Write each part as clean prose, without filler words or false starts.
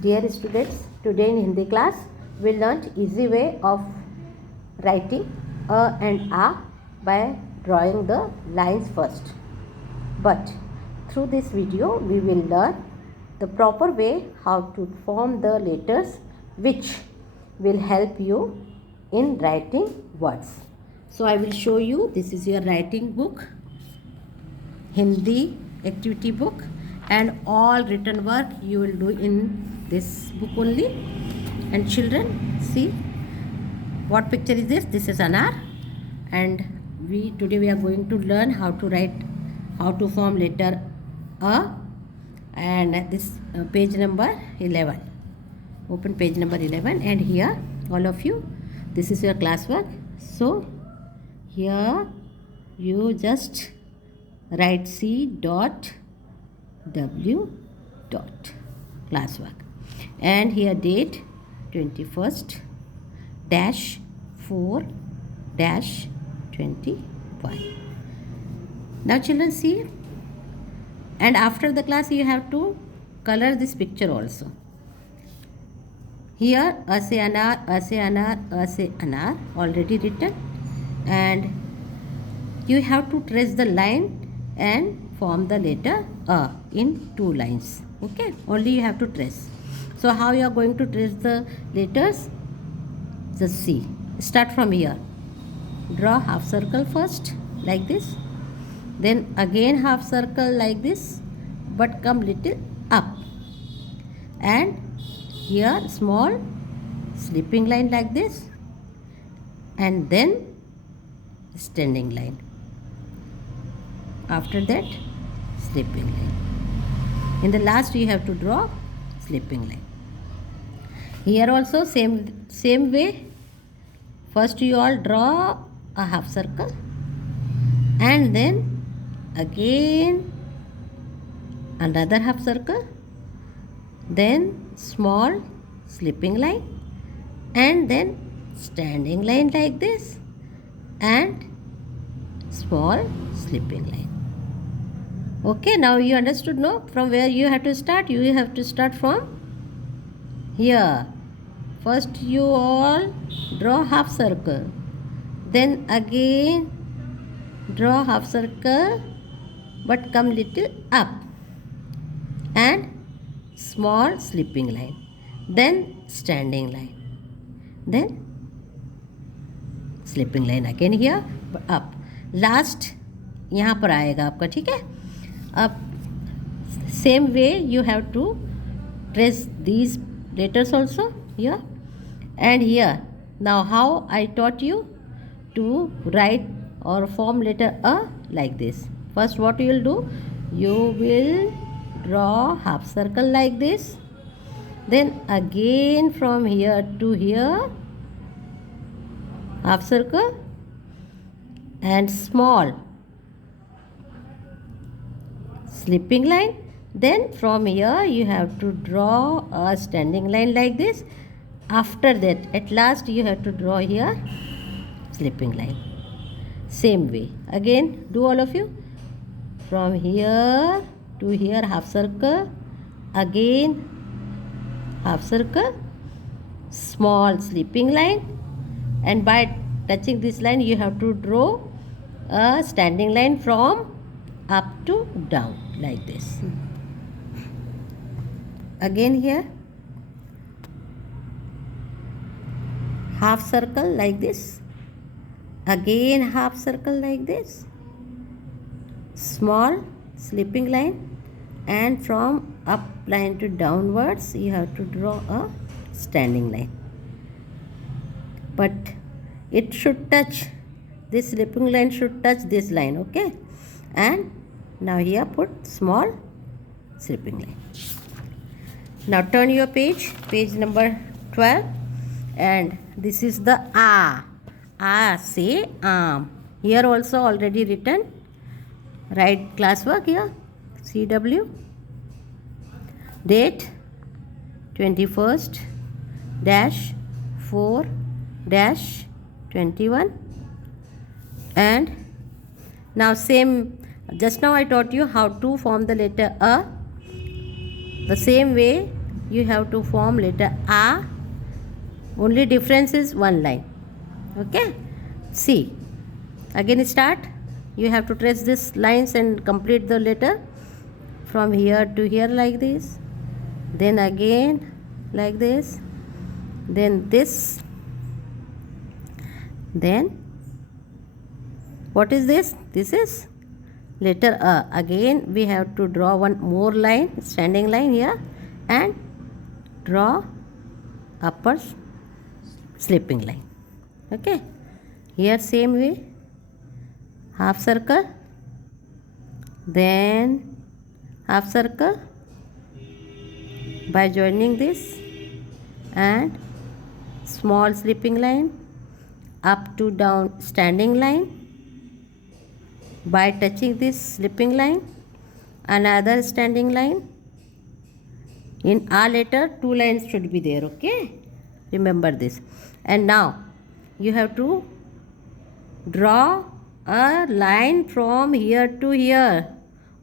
Dear students, today in Hindi class we learnt easy way of writing a and a by drawing the lines first. But through this video we will learn the proper way how to form the letters which will help you in writing words. So I will show you, this is your writing book, Hindi activity book, and all written work you will do in this book only. And children, see what picture is this? This is Anar, and today we are going to learn how to form letter A, and this page number 11. Open page number 11, and here all of you, this is your classwork. So here you just write C dot W dot classwork, and here date 21st dash 4 dash 21. Now children, see, and after the class you have to color this picture also. Here A se anar, A se anar, A se anar already written, and you have to trace the line and form the letter A in 2 lines. Okay, only you have to trace. So how you are going to trace the letters? Just see. Start from here. Draw half circle first like this. Then again half circle like this, but come little up. And here small slipping line like this, and then standing line. After that, slipping line. In the last you have to draw slipping line. Here also same way. First you all draw a half circle, and then again another half circle, then small slipping line, and then standing line like this, and small slipping line. Okay, now you understood, no? From where you have to start? You have to start from here. First you all draw half circle, then again draw half circle, but come little up, and small slipping line, then standing line, then slipping line again here up. Last यहाँ पर आएगा आपका, ठीक है? अब same way you have to trace these letters also here and here. Now how I taught you to write or form letter A like this. First what you will do? You will draw half circle like this. Then again from here to here half circle and small slipping line. Then from here you have to draw a standing line like this. After that, at last you have to draw here slipping line. Same way. Again, do all of you. From here to here half circle, again half circle, small slipping line, and by touching this line you have to draw a standing line from up to down like this. Again here half circle like this, again half circle like this, small slipping line, and from up line to downwards you have to draw a standing line, but it should touch, this slipping line should touch this line. Okay, and now here put small slipping line. Now turn your page number 12, and this is the A. A say arm. Here also already written. Write classwork here. CW. Date 21st dash 4 dash 21. And now same, just now I taught you how to form the letter A. The same way you have to form letter A. Only difference is one line. Okay, see, again start. You have to trace these lines and complete the letter from here to here like this, then again like this, then this, then what is this? This is letter A. Again we have to draw one more line, standing line here, and draw upper slipping line. Okay, here same way, half circle, then half circle by joining this, and small slipping line, up to down standing line by touching this slipping line, another standing line. In A letter, two lines should be there. Okay, remember this. And now you have to draw a line from here to here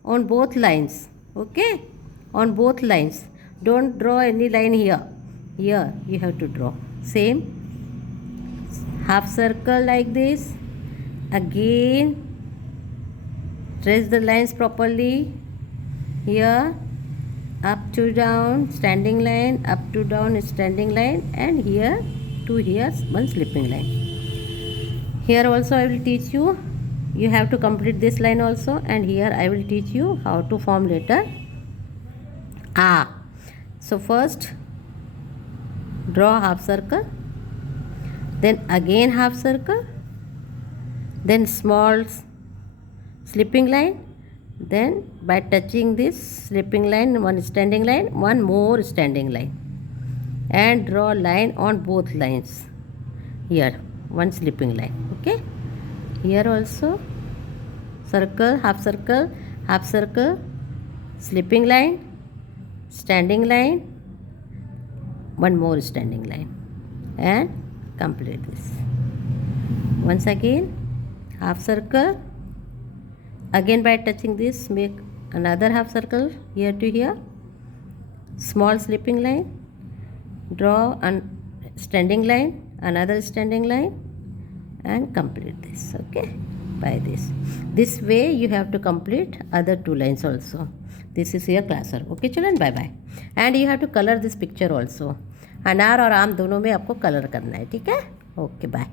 on both lines. Okay, on both lines. Don't draw any line here. Here you have to draw same half circle like this. Again trace the lines properly. Here up to down standing line, up to down standing line, and here to here one slipping line. Here also I will teach you. You have to complete this line also, and here I will teach you how to form letter A. So first draw half circle, then again half circle, then small slipping line, then by touching this slipping line, one standing line, one more standing line, and draw line on both lines. Here one slipping line. Okay, here also circle, half circle, half circle, slipping line, standing line, one more standing line, and complete this. Once again half circle, again by touching this make another half circle here to here, small slipping line, draw a standing line, another standing line, and complete this. Okay, by this way you have to complete other two lines also. This is your classwork. Okay children, bye bye. And you have to color this picture also. अनार और आम दोनों में आपको colour करना है. ठीक है, ओके बाय.